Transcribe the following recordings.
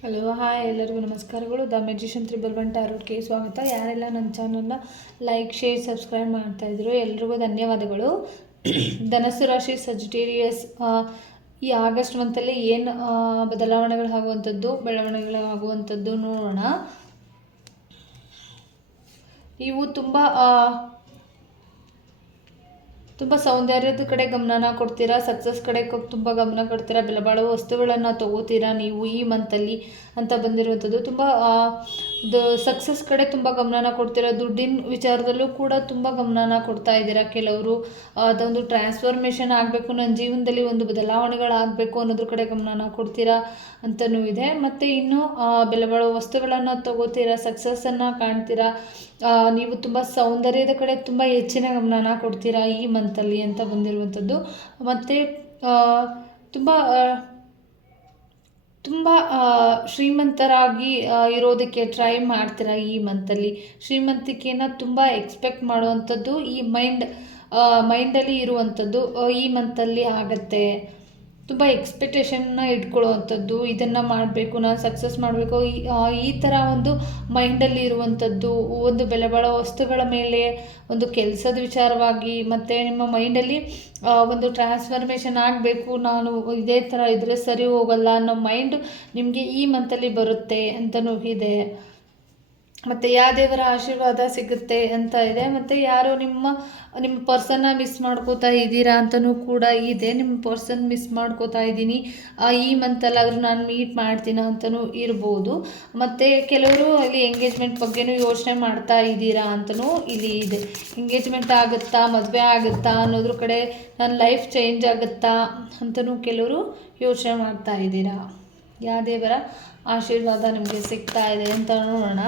Hello hi ಎಲ್ಲರಿಗೂ ನಮಸ್ಕಾರಗಳು. The magician triple one ಟಾರೋಟ್ಗೆ ಸ್ವಾಗತ. ಯಾರೆಲ್ಲ ನನ್ನ ಚಾನಲ್ನ ಲೈಕ್ ಶೇರ್ ಸಬ್ಸ್ಕ್ರೈಬ್ ಮಾಡ್ತಾ ಇದ್ರು ಎಲ್ರಿಗೂ ಧನ್ಯವಾದಗಳು. ಧನಸ್ಸು ರಾಶಿ ಸಜಿಟೇರಿಯಸ್ ಈ ಆಗಸ್ಟ್ ಮಂತಲ್ಲಿ ಏನು ಬದಲಾವಣೆಗಳು ಬದಲಾವಣೆಗಳಾಗುವಂಥದ್ದು ಬೆಳವಣಿಗೆಗಳಾಗುವಂಥದ್ದು ನೋಡೋಣ. ಇವು ತುಂಬ ತುಂಬ ಸೌಂದರ್ಯದ ಕಡೆ ಗಮನನ ಕೊಡ್ತೀರಾ? ಸಕ್ಸಸ್ ಕಡೆ ತುಂಬ ಗಮನ ಕೊಡ್ತೀರಾ? ಬೆಲೆ ಬಾಳುವ ವಸ್ತುಗಳನ್ನು ತಗೋತೀರಾ ನೀವು ಈ ಮಂತಲ್ಲಿ ಅಂತ ಬಂದಿರುವಂಥದ್ದು. ತುಂಬ ದ ಸಕ್ಸಸ್ ಕಡೆ ತುಂಬ ಗಮನನ ಕೊಡ್ತೀರಾ? ದುಡ್ಡಿನ ವಿಚಾರದಲ್ಲೂ ಕೂಡ ತುಂಬ ಗಮನನ ಕೊಡ್ತಾ ಇದ್ದೀರಾ ಕೆಲವರು? ಅದೊಂದು ಟ್ರಾನ್ಸ್ಫಾರ್ಮೇಷನ್ ಆಗಬೇಕು ನನ್ನ ಜೀವನದಲ್ಲಿ ಒಂದು ಬದಲಾವಣೆಗಳಾಗಬೇಕು ಅನ್ನೋದ್ರ ಕಡೆ ಗಮನನ ಕೊಡ್ತೀರಾ ಅಂತಲೂ ಇದೆ. ಮತ್ತು ಇನ್ನು ಆ, ಬೆಲೆ ಬಾಳುವ ವಸ್ತುಗಳನ್ನು ತಗೋತೀರಾ? ಸಕ್ಸಸ್ಸನ್ನು ಕಾಣ್ತೀರಾ? ನೀವು ತುಂಬ ಸೌಂದರ್ಯದ ಕಡೆ ತುಂಬ ಹೆಚ್ಚಿನ ಗಮನನ ಕೊಡ್ತೀರಾ ಈ ಮಂತಲ್ಲಿ ಅಂತ ಬಂದಿರುವಂಥದ್ದು. ಮತ್ತು ತುಂಬ ತುಂಬ ಶ್ರೀಮಂತರಾಗಿ ಇರೋದಕ್ಕೆ ಟ್ರೈ ಮಾಡ್ತೀರಾ ಈ ಮಂತಲ್ಲಿ ಶ್ರೀಮಂತಿಕೆಯನ್ನ ತುಂಬ ಎಕ್ಸ್ಪೆಕ್ಟ್ ಮಾಡುವಂಥದ್ದು ಈ ಮೈಂಡ್ ಮೈಂಡಲ್ಲಿ ಇರುವಂಥದ್ದು ಈ ಮಂತಲ್ಲಿ ಆಗತ್ತೆ. ತುಂಬ ಎಕ್ಸ್ಪೆಕ್ಟೇಷನ್ನ ಇಟ್ಕೊಳ್ಳುವಂಥದ್ದು, ಇದನ್ನು ಮಾಡಬೇಕು, ನಾನು ಸಕ್ಸಸ್ ಮಾಡಬೇಕು, ಈ ಈ ಥರ ಒಂದು ಮೈಂಡಲ್ಲಿ ಇರುವಂಥದ್ದು, ಒಂದು ಬೆಲೆ ಬಾಳೋ ವಸ್ತುಗಳ ಮೇಲೆ ಒಂದು ಕೆಲಸದ ವಿಚಾರವಾಗಿ, ಮತ್ತು ನಿಮ್ಮ ಮೈಂಡಲ್ಲಿ ಒಂದು ಟ್ರಾನ್ಸ್ಫಾರ್ಮೇಷನ್ ಆಗಬೇಕು, ನಾನು ಇದೇ ಥರ ಇದ್ದರೆ ಸರಿ ಹೋಗಲ್ಲ ಅನ್ನೋ ಮೈಂಡ್ ನಿಮಗೆ ಈ ಮಂತಲ್ಲಿ ಬರುತ್ತೆ ಅಂತಲೂ ಇದೆ. ಮತ್ತು ಯಾವ ದೇವರ ಆಶೀರ್ವಾದ ಸಿಗುತ್ತೆ ಅಂತ ಇದೆ. ಮತ್ತು ಯಾರು ನಿಮ್ಮ ನಿಮ್ಮ ಪರ್ಸನ್ನ ಮಿಸ್ ಮಾಡ್ಕೋತಾ ಇದ್ದೀರಾ ಅಂತಲೂ ಕೂಡ ಇದೆ. ನಿಮ್ಮ ಪರ್ಸನ್ ಮಿಸ್ ಮಾಡ್ಕೋತಾ ಇದ್ದೀನಿ. ಈ ಮಂತಲ್ಲಾದರೂ ನಾನು ಮೀಟ್ ಮಾಡ್ತೀನ ಅಂತಲೂ ಇರ್ಬೋದು. ಮತ್ತು ಕೆಲವರು ಇಲ್ಲಿ ಎಂಗೇಜ್ಮೆಂಟ್ ಬಗ್ಗೆನೂ ಯೋಚನೆ ಮಾಡ್ತಾ ಇದ್ದೀರಾ ಅಂತಲೂ ಇಲ್ಲಿ ಇದೆ. ಎಂಗೇಜ್ಮೆಂಟ್ ಆಗುತ್ತಾ, ಮದುವೆ ಆಗುತ್ತಾ ಅನ್ನೋದ್ರ ಕಡೆ ನನ್ನ ಲೈಫ್ ಚೇಂಜ್ ಆಗುತ್ತಾ ಅಂತಲೂ ಕೆಲವರು ಯೋಚನೆ ಮಾಡ್ತಾ ಇದ್ದೀರಾ. ಯಾವ ದೇವರ ಆಶೀರ್ವಾದ ನಿಮಗೆ ಸಿಗ್ತಾ ಇದೆ ಅಂತ ನೋಡೋಣ.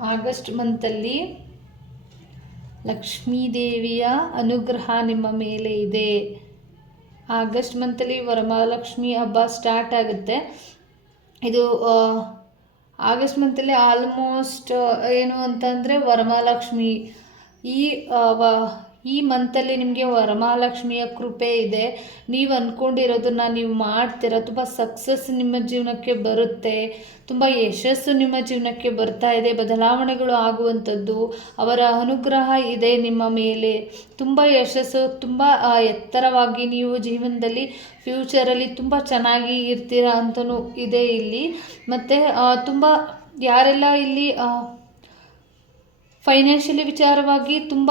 ಆಗಸ್ಟ್ ಮಂತಲ್ಲಿ ಲಕ್ಷ್ಮೀ ದೇವಿಯ ಅನುಗ್ರಹ ನಿಮ್ಮ ಮೇಲೆ ಇದೆ. ಆಗಸ್ಟ್ ಮಂತಲ್ಲಿ ವರಮಹಾಲಕ್ಷ್ಮಿ ಹಬ್ಬ ಸ್ಟಾರ್ಟ್ ಆಗುತ್ತೆ. ಇದು ಆಗಸ್ಟ್ ಮಂತಲ್ಲಿ ಆಲ್ಮೋಸ್ಟ್ ಏನು ಅಂತಂದರೆ ವರಮಹಾಲಕ್ಷ್ಮಿ ಈ ಈ ಮಂತಲ್ಲಿ ನಿಮಗೆ ವರಮಹಾಲಕ್ಷ್ಮಿಯ ಕೃಪೆ ಇದೆ. ನೀವು ಅಂದ್ಕೊಂಡಿರೋದನ್ನ ನೀವು ಮಾಡ್ತೀರ? ತುಂಬ ಸಕ್ಸಸ್ ನಿಮ್ಮ ಜೀವನಕ್ಕೆ ಬರುತ್ತೆ. ತುಂಬ ಯಶಸ್ಸು ನಿಮ್ಮ ಜೀವನಕ್ಕೆ ಬರ್ತಾ ಇದೆ. ಬದಲಾವಣೆಗಳು ಆಗುವಂಥದ್ದು, ಅವರ ಅನುಗ್ರಹ ಇದೆ ನಿಮ್ಮ ಮೇಲೆ. ತುಂಬ ಯಶಸ್ಸು, ತುಂಬ ಎತ್ತರವಾಗಿ ನೀವು ಜೀವನದಲ್ಲಿ ಫ್ಯೂಚರಲ್ಲಿ ತುಂಬ ಚೆನ್ನಾಗಿ ಇರ್ತೀರಾ ಅಂತಲೂ ಇದೆ ಇಲ್ಲಿ. ಮತ್ತು ತುಂಬ ಯಾರೆಲ್ಲ ಇಲ್ಲಿ ಫೈನಾನ್ಷಿಯಲಿ ವಿಚಾರವಾಗಿ ತುಂಬ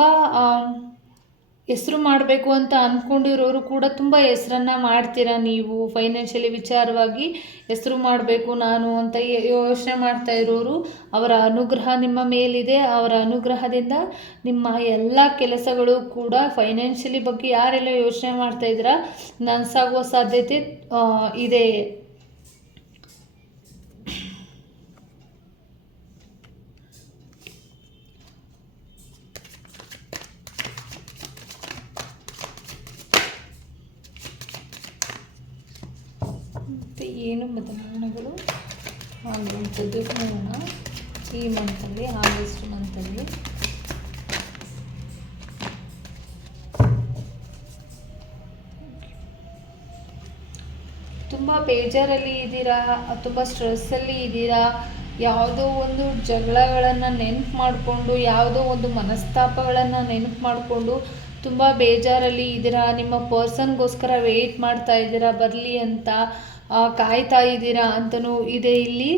ಹೆಸರು ಮಾಡಬೇಕು ಅಂತ ಅಂದ್ಕೊಂಡಿರೋರು ಕೂಡ ತುಂಬ ಹೆಸರನ್ನು ಮಾಡ್ತೀರಾ ನೀವು? ಫೈನಾನ್ಷಿಯಲಿ ವಿಚಾರವಾಗಿ ಹೆಸರು ಮಾಡಬೇಕು ನಾನು ಅಂತ ಯೋಚನೆ ಮಾಡ್ತಾ ಇರೋರು, ಅವರ ಅನುಗ್ರಹ ನಿಮ್ಮ ಮೇಲಿದೆ. ಅವರ ಅನುಗ್ರಹದಿಂದ ನಿಮ್ಮ ಎಲ್ಲ ಕೆಲಸಗಳು ಕೂಡ ಫೈನಾನ್ಷಿಯಲಿ ಬಗ್ಗೆ ಯಾರೆಲ್ಲ ಯೋಚನೆ ಮಾಡ್ತಾ ನನಸಾಗುವ ಸಾಧ್ಯತೆ ಇದೆ. ಏನು ಬದಲಾವಣೆಗಳು ಆಗುವಂಥದ್ದು ನೋಡೋಣ. ಈ ಮಂತಲ್ಲಿ, ಆಗಸ್ಟ್ ಮಂತಲ್ಲಿ. ತುಂಬ ಬೇಜಾರಲ್ಲಿ ಇದ್ದೀರಾ? ತುಂಬ ಸ್ಟ್ರೆಸ್ಸಲ್ಲಿ ಇದ್ದೀರಾ? ಯಾವುದೋ ಒಂದು ಜಗಳಗಳನ್ನು ನೆನಪು ಮಾಡಿಕೊಂಡು, ಯಾವುದೋ ಒಂದು ಮನಸ್ತಾಪಗಳನ್ನು ನೆನಪು ಮಾಡಿಕೊಂಡು ತುಂಬ ಬೇಜಾರಲ್ಲಿ ಇದ್ದೀರಾ? ನಿಮ್ಮ ಪರ್ಸನ್ಗೋಸ್ಕರ ವೆಯ್ಟ್ ಮಾಡ್ತಾ ಇದ್ದೀರಾ? ಬರಲಿ ಅಂತ ಕಾಯ್ತಾ ಇದ್ದೀರಾ ಅಂತಲೂ ಇದೆ ಇಲ್ಲಿ.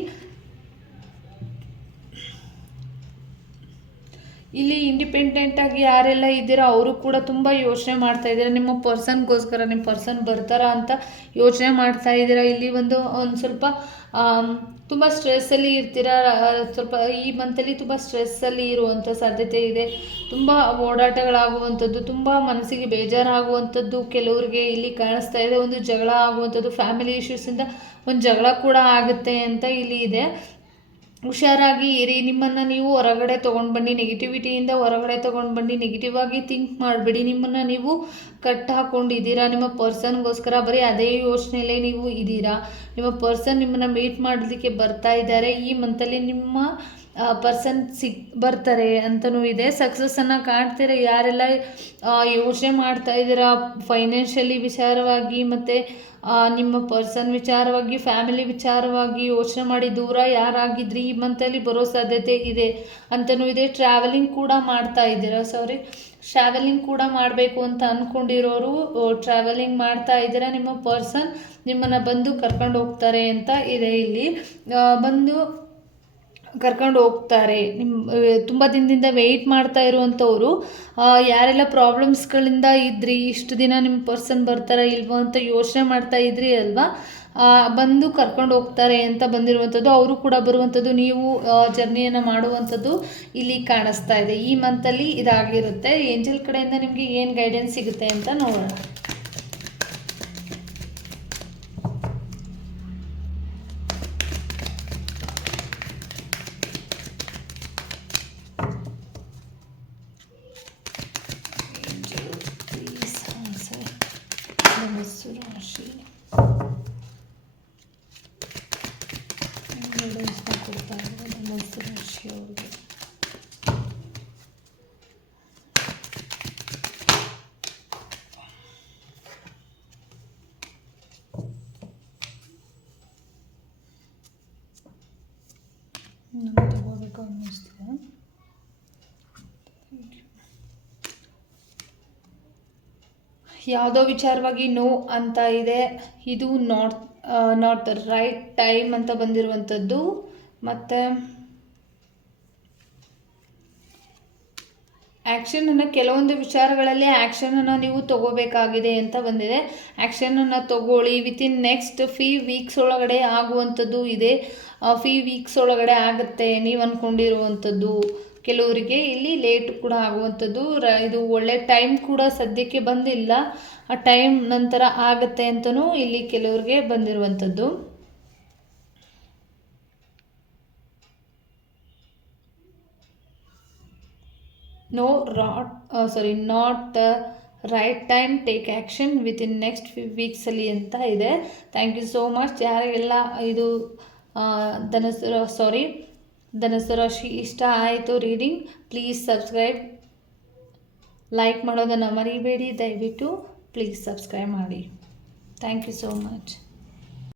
ಇಲ್ಲಿ ಇಂಡಿಪೆಂಡೆಂಟ್ ಆಗಿ ಯಾರೆಲ್ಲ ಇದ್ದೀರಾ ಅವರು ಕೂಡ ತುಂಬ ಯೋಚನೆ ಮಾಡ್ತಾ ಇದ್ದೀರಾ. ನಿಮ್ಮ ಪರ್ಸನ್ಗೋಸ್ಕರ ನಿಮ್ಮ ಪರ್ಸನ್ ಬರ್ತಾರಾ ಅಂತ ಯೋಚನೆ ಮಾಡ್ತಾ ಇದ್ದೀರಾ? ಇಲ್ಲಿ ಒಂದು ಒಂದು ಸ್ವಲ್ಪ ತುಂಬ ಸ್ಟ್ರೆಸ್ಸಲ್ಲಿ ಇರ್ತೀರಾ? ಸ್ವಲ್ಪ ಈ ಮಂತಲ್ಲಿ ತುಂಬ ಸ್ಟ್ರೆಸ್ಸಲ್ಲಿ ಇರುವಂಥ ಸಾಧ್ಯತೆ ಇದೆ. ತುಂಬ ಓಡಾಟಗಳಾಗುವಂಥದ್ದು, ತುಂಬ ಮನಸ್ಸಿಗೆ ಬೇಜಾರಾಗುವಂಥದ್ದು ಕೆಲವ್ರಿಗೆ ಇಲ್ಲಿ ಕಾಣಿಸ್ತಾ ಇದೆ. ಒಂದು ಜಗಳ ಆಗುವಂಥದ್ದು ಫ್ಯಾಮಿಲಿ ಇಶ್ಯೂಸಿಂದ ಒಂದು ಜಗಳ ಕೂಡ ಆಗುತ್ತೆ ಅಂತ ಇಲ್ಲಿ ಇದೆ. ಹುಷಾರಾಗಿ ಇರಿ. ನಿಮ್ಮನ್ನು ನೀವು ಹೊರಗಡೆ ತೊಗೊಂಡು ಬನ್ನಿ. ನೆಗೆಟಿವಿಟಿಯಿಂದ ಹೊರಗಡೆ ತೊಗೊಂಡು ಬನ್ನಿ. ನೆಗೆಟಿವ್ ಆಗಿ ಥಿಂಕ್ ಮಾಡಬೇಡಿ. ನಿಮ್ಮನ್ನು ನೀವು ಕಟ್ ಹಾಕ್ಕೊಂಡಿದ್ದೀರಾ ನಿಮ್ಮ ಪರ್ಸನ್ಗೋಸ್ಕರ ಬರೀ ಅದೇ ಯೋಚನೆಯಲ್ಲೇ ನೀವು ಇದ್ದೀರಾ ನಿಮ್ಮ ಪರ್ಸನ್ ನಿಮ್ಮನ್ನು ಮೀಟ್ ಮಾಡಲಿಕ್ಕೆ ಬರ್ತಾ ಇದ್ದಾರೆ. ಈ ಮಂತಲ್ಲಿ ನಿಮ್ಮ ಪರ್ಸನ್ ಸಿಗ್ ಬರ್ತಾರೆ ಅಂತಲೂ ಇದೆ. ಸಕ್ಸಸ್ಸನ್ನು ಕಾಣ್ತೀರ? ಯಾರೆಲ್ಲ ಯೋಚನೆ ಮಾಡ್ತಾ ಇದ್ದೀರಾ? ಫೈನಾನ್ಷಿಯಲಿ ವಿಚಾರವಾಗಿ ಮತ್ತು ನಿಮ್ಮ ಪರ್ಸನ್ ವಿಚಾರವಾಗಿ ಫ್ಯಾಮಿಲಿ ವಿಚಾರವಾಗಿ ಯೋಚನೆ ಮಾಡಿ ದೂರ ಯಾರಾಗಿದ್ರಿ? ಈ ಮಂತಲ್ಲಿ ಬರೋ ಸಾಧ್ಯತೆ ಇದೆ ಅಂತಲೂ ಇದೆ. ಟ್ರಾವೆಲಿಂಗ್ ಕೂಡ ಮಾಡ್ತಾ ಇದ್ದೀರಾ? ಸಾರಿ ಟ್ರಾವೆಲಿಂಗ್ ಕೂಡ ಮಾಡಬೇಕು ಅಂತ ಅಂದ್ಕೊಂಡಿರೋರು ಟ್ರಾವೆಲಿಂಗ್ ಮಾಡ್ತಾ ಇದ್ದೀರಾ? ನಿಮ್ಮ ಪರ್ಸನ್ ನಿಮ್ಮನ್ನು ಬಂದು ಕರ್ಕೊಂಡು ಹೋಗ್ತಾರೆ ಅಂತ ಇದೆ ಇಲ್ಲಿ. ಬಂದು ಕರ್ಕೊಂಡು ಹೋಗ್ತಾರೆ. ನಿಮ್ಮ ತುಂಬ ದಿನದಿಂದ ವೆಯ್ಟ್ ಮಾಡ್ತಾ ಇರುವಂಥವ್ರು ಯಾರೆಲ್ಲ ಪ್ರಾಬ್ಲಮ್ಸ್ಗಳಿಂದ ಇದ್ರಿ, ಇಷ್ಟು ದಿನ ನಿಮ್ಮ ಪರ್ಸನ್ ಬರ್ತಾರಾ ಇಲ್ವೋ ಅಂತ ಯೋಚನೆ ಮಾಡ್ತಾ ಇದ್ರಿ ಅಲ್ವಾ? ಬಂದು ಕರ್ಕೊಂಡು ಹೋಗ್ತಾರೆ ಅಂತ ಬಂದಿರುವಂಥದ್ದು ಅವರು ಕೂಡ ಬರುವಂಥದ್ದು ನೀವು ಜರ್ನಿಯನ್ನು ಮಾಡುವಂಥದ್ದು ಇಲ್ಲಿ ಕಾಣಿಸ್ತಾ ಇದೆ. ಈ ಮಂತಲ್ಲಿ ಇದಾಗಿರುತ್ತೆ. ಏಂಜಲ್ ಕಡೆಯಿಂದ ನಿಮಗೆ ಏನು ಗೈಡೆನ್ಸ್ ಸಿಗುತ್ತೆ ಅಂತ ನೋಡೋಣ. ರಾಶಿ ಗೈಡೆನ್ಸ್ನ ಕೊಡ್ತಾ ಇದ್ದಾರೆ ಧನುಸ್ಸು ರಾಶಿ ಅವ್ರಿಗೆ ನಾನು ತಗೋಬೇಕು ಅನ್ನಿಸ್ತಿದೆ ಯಾವುದೋ ವಿಚಾರವಾಗಿ ನೋ ಅಂತ ಇದೆ. ಇದು not not the right time ಅಂತ ಬಂದಿರುವಂಥದ್ದು. ಮತ್ತು ಆ್ಯಕ್ಷನನ್ನು ಕೆಲವೊಂದು ವಿಚಾರಗಳಲ್ಲಿ ಆ್ಯಕ್ಷನನ್ನು ನೀವು ತಗೋಬೇಕಾಗಿದೆ ಅಂತ ಬಂದಿದೆ. ಆ್ಯಕ್ಷನನ್ನು ತಗೊಳ್ಳಿ. ವಿತಿನ್ ನೆಕ್ಸ್ಟ್ ಫೀ ವೀಕ್ಸ್ ಒಳಗಡೆ ಆಗುವಂಥದ್ದು ಇದೆ. ಫೀ ವೀಕ್ಸ್ ಒಳಗಡೆ ಆಗುತ್ತೆ. ನೀವು ಅಂದ್ಕೊಂಡಿರುವಂಥದ್ದು ಕೆಲವರಿಗೆ ಇಲ್ಲಿ ಲೇಟ್ ಕೂಡ ಆಗುವಂಥದ್ದು. ರ, ಇದು ಒಳ್ಳೆ ಟೈಮ್ ಕೂಡ ಸದ್ಯಕ್ಕೆ ಬಂದಿಲ್ಲ. ಆ ಟೈಮ್ ನಂತರ ಆಗುತ್ತೆ ಅಂತಲೂ ಇಲ್ಲಿ ಕೆಲವರಿಗೆ ಬಂದಿರುವಂಥದ್ದು. No rot sorry not the right time take action within next five ವೀಕ್ಸಲ್ಲಿ ಅಂತ ಇದೆ. ಥ್ಯಾಂಕ್ ಯು ಸೋ ಮಚ್ ಯಾರಿಗೆಲ್ಲ ಇದು ಧನಸ್ ಸಾರಿ ಧನಸ್ಸು ರಾಶಿ, ಇಷ್ಟ ಆಯಿತು ರೀಡಿಂಗ್ ಪ್ಲೀಸ್ ಸಬ್ಸ್ಕ್ರೈಬ್ ಲೈಕ್ ಮಾಡೋದನ್ನು ಮರಿಬೇಡಿ. ದಯವಿಟ್ಟು ಪ್ಲೀಸ್ ಸಬ್ಸ್ಕ್ರೈಬ್ ಮಾಡಿ. Thank you so much